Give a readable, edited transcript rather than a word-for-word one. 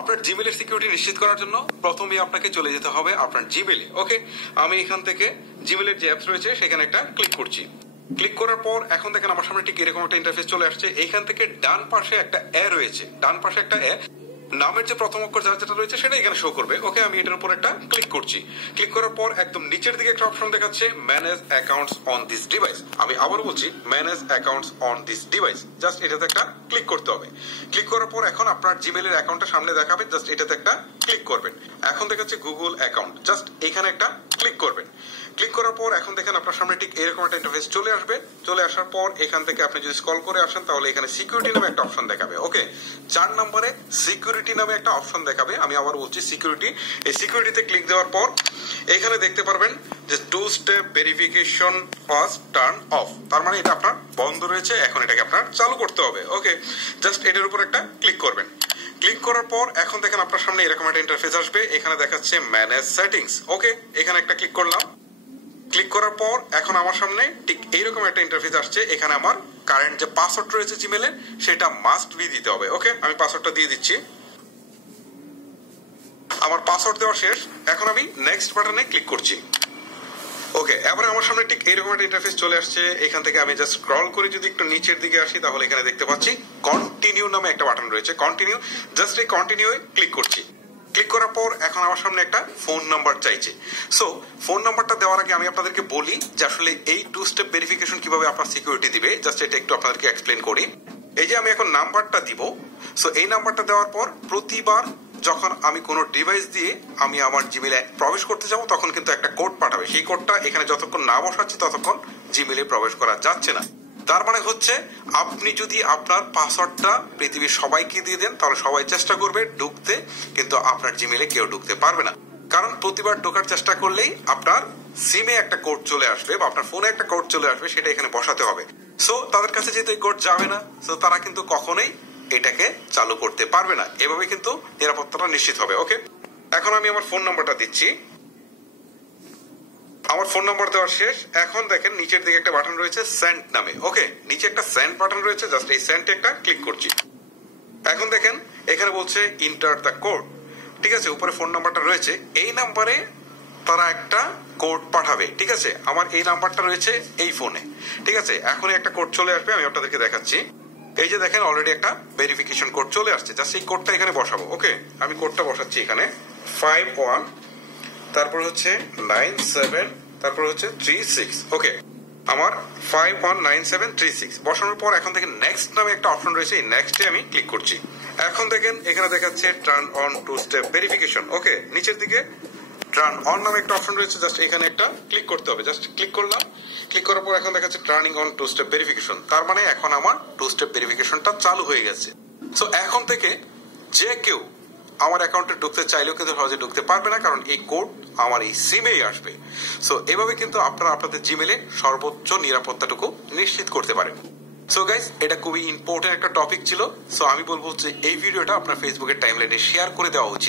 আপনার জিমেলের সিকিউরিটি নিশ্চিত করার জন্য প্রথমে আপনাকে চলে যেতে হবে আপনার জিমেলে। ওকে, আমি এখান থেকে জিমেলের যে অ্যাপস রয়েছে সেখানে একটা ক্লিক করছি। ক্লিক করার পর এখন দেখেন আমার সামনে ঠিক এরকম একটা ইন্টারফেস চলে আসছে। এইখান থেকে ডান পাশে একটা এ রয়েছে, ডান পাশে একটা এ, নামের যে প্রথম অক্ষর যার যেটা রয়েছে সেটা এখানে শো করবে। ওকে, আমি এটার উপর একটা ক্লিক করছি। ক্লিক করার পর একদম নিচের দিকে একটা অপশন দেখাচ্ছে manage accounts on this device. আমি আবার বলছি manage accounts on this device, just এটাতে একটা ক্লিক করতে হবে। ক্লিক করার পর এখন আপনার জিমেলের অ্যাকাউন্টটা সামনে দেখাবে, জাস্ট এটাতে একটা ক্লিক করবেন। এখন দেখাচ্ছে গুগল অ্যাকাউন্ট, জাস্ট এখানে একটা ক্লিক করবেন। ক্লিক করার পর এখন দেখেন আপনার সামনে ঠিক এরকম একটা ইন্টারফেস চলে আসবে। চলে আসার পর এখান থেকে আপনি যদি স্ক্রল করে আসেন তাহলে এখানে সিকিউরিটি নামে একটা অপশন দেখাবে। ওকে, 4 নম্বরে সিকিউরিটি নামে একটা অপশন দেখাবে। আমি আবার বলছি সিকিউরিটি। এই সিকিউরিটিতে ক্লিক দেওয়ার পর এখানে দেখতে পারবেন যে 2 স্টেপ ভেরিফিকেশন ওয়াজ টার্ন অফ, তার মানে এটা আপনার বন্ধ রয়েছে, এখন এটাকে আপনার চালু করতে হবে। ওকে, জাস্ট এটার উপর একটা ক্লিক করবেন। ক্লিক করার পর এখন দেখেন আপনার সামনে এরকম একটা ইন্টারফেস আসবে, এখানে দেখাচ্ছে ম্যানেজ সেটিংস। ওকে, এখানে একটা ক্লিক করলাম। ক্লিক করার পর এখন আমার সামনে ঠিক এইরকম একটা ইন্টারফেস আসছে, এখানে আমার কারেন্ট যে পাসওয়ার্ড রয়েছে জিমেলে সেটা মাস্ট বি দিতে হবে। ওকে, আমি পাসওয়ার্ডটা দিয়ে দিচ্ছি। আমার পাসওয়ার্ড দেওয়া শেষ, এখন আমি নেক্সট বাটনে ক্লিক করছি। ওকে, এবারে আমার সামনে ঠিক এইরকম একটা ইন্টারফেস চলে আসছে। এখান থেকে আমি জাস্ট স্ক্রল করে যদি একটু নিচের দিকে আসি তাহলে এখানে দেখতে পাচ্ছি কন্টিনিউ নামে একটা বাটন রয়েছে, কন্টিনিউ। জাস্ট এই কন্টিনিউ ক্লিক করছি। ক্লিক করার পর এখন আমার সামনে একটা ফোন নাম্বার চাইছে। সো ফোন নাম্বারটা দেওয়ার আগে আমি আপনাদেরকে বলি যে আসলে এই 2 স্টেপ ভেরিফিকেশন কিভাবে আপনার সিকিউরিটি দিবে, জাস্ট এটা একটু আপনাদেরকে এক্সপ্লেন করি। এই যে আমি এখন নাম্বারটা দিব, সো এই নাম্বারটা দেওয়ার পর প্রতিবার যখন আমি কোনো ডিভাইস দিয়ে আমি আমার জিমেলে প্রবেশ করতে যাব তখন কিন্তু একটা কোড পাঠাবে। সেই কোডটা এখানে যতক্ষণ না বসাচ্ছি ততক্ষণ জিমেলে প্রবেশ করা যাচ্ছে না। তার মানে হচ্ছে আপনি যদি আপনার পাসওয়ার্ডটা পৃথিবীর সবাইকে দিয়ে দেন তাহলে সবাই চেষ্টা করবে ঢুকতে, কিন্তু আপনার জিমেলে কেউ ঢুকতে পারবে না। কারণ প্রতিবার ঢোকার চেষ্টা করলেই আপনার সিমে একটা কোড চলে আসবে বা আপনার ফোনে একটা কোড চলে আসবে, সেটা এখানে বসাতে হবে। সো তাদের কাছে যেহেতু এই কোড যাবে না, সো তারা কিন্তু কখনোই এটাকে চালু করতে পারবে না। এভাবে কিন্তু নিরাপত্তাটা নিশ্চিত হবে। ওকে, এখন আমি আমার ফোন নাম্বারটা দিচ্ছি। আমার ফোন নাম্বার দেওয়া শেষ। এখন দেখেন নিচের দিকে একটা বাটন রয়েছে সেন্ড নামে। ওকে, নিচে একটা সেন্ড বাটন রয়েছে, জাস্ট এই সেন্ডে একটা ক্লিক করছি। এখন দেখেন এখানে বলছে ইন্টার দ্য কোড। ঠিক আছে, উপরে ফোন নাম্বারটা রয়েছে, এই নাম্বারে তারা একটা কোড পাঠাবে। ঠিক আছে, আমার এই নাম্বারটা রয়েছে এই ফোনে। ঠিক আছে, এখনই একটা কোড চলে আসবে, আমি আপনাদেরকে দেখাচ্ছি। এই যে দেখেন অলরেডি একটা ভেরিফিকেশন কোড চলে আসছে, জাস্ট এই কোডটা এখানে বসাবো। ওকে, আমি কোডটা বসাচ্ছি এখানে 51, তারপর হচ্ছে 97, তারপর হচ্ছে 36। ওকে, আমার 519736 বসানোর পর এখন থেকে নেক্সট নামে একটা অপশন রয়েছে, এই নেক্সটে আমি ক্লিক করছি। এখন দেখেন এখানে দেখাচ্ছে টার্ন অন 2 স্টেপ ভেরিফিকেশন। ওকে, নিচের দিকে টার্ন অন নামে একটা অপশন রয়েছে, জাস্ট এখানে একটা ক্লিক করতে হবে। জাস্ট ক্লিক করলাম। ক্লিক করার পর এখন দেখাচ্ছে টার্নিং অন 2 স্টেপ ভেরিফিকেশন, তার মানে এখন আমার 2 স্টেপ ভেরিফিকেশনটা চালু হয়ে গেছে। সো এখন থেকে যে কেউ আমার অ্যাকাউন্টে ঢুকতে চাইলেও কিন্তু সহজে ঢুকতে পারবে না, কারণ এই কোড আমার এই সিমেই আসবে। সো এভাবে কিন্তু আপনারা আপনাদের জিমেলে সর্বোচ্চ নিরাপত্তাটুকু নিশ্চিত করতে পারেন। সো গাইস, এটা খুবই ইম্পর্টেন্ট একটা টপিক ছিল। সো আমি বলবো যে এই ভিডিওটা আপনার ফেসবুকের টাইমলাইনে শেয়ার করে দেওয়া উচিত।